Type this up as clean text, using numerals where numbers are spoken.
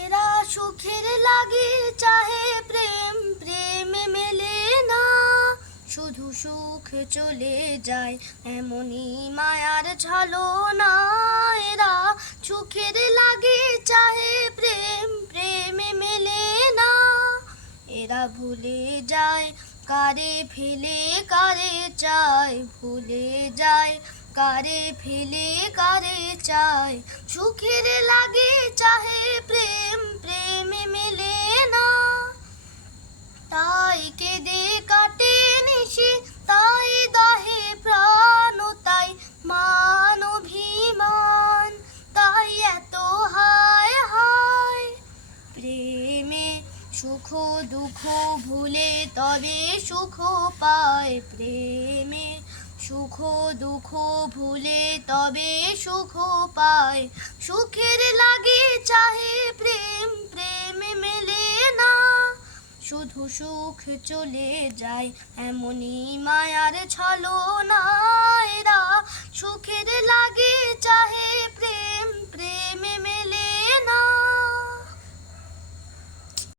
এরা সুখের লাগে চাহে প্রেম, প্রেমে মেলে না, শুধু সুখ চলে যায় এমনই মায়ার ছলনা। এরা সুখের লাগে চাহে প্রেম, প্রেমে মেলে না, এরা ভুলে যায় কারে ফেলে কারে চায়, ভুলে যায় কারে ফেলে কারে চায়। সুখের লাগে চাহে প্রেম, প্রেমে মেলে না, তাই কেঁদে কাটে নিশি, তাই দাহে প্রাণ, তাই মান অভিমান, তাই এত হায় হায়। প্রেমে সুখ দুঃখ ভুলে তবে সুখ পায়, প্রেমে সুখ দুঃখ ভুলে তবে সুখ পায়। সুখের লাগে চাহে প্রেম, প্রেমে মেলে না, শুধু সুখ চলে যায় এমনই মায়ার ছলনা।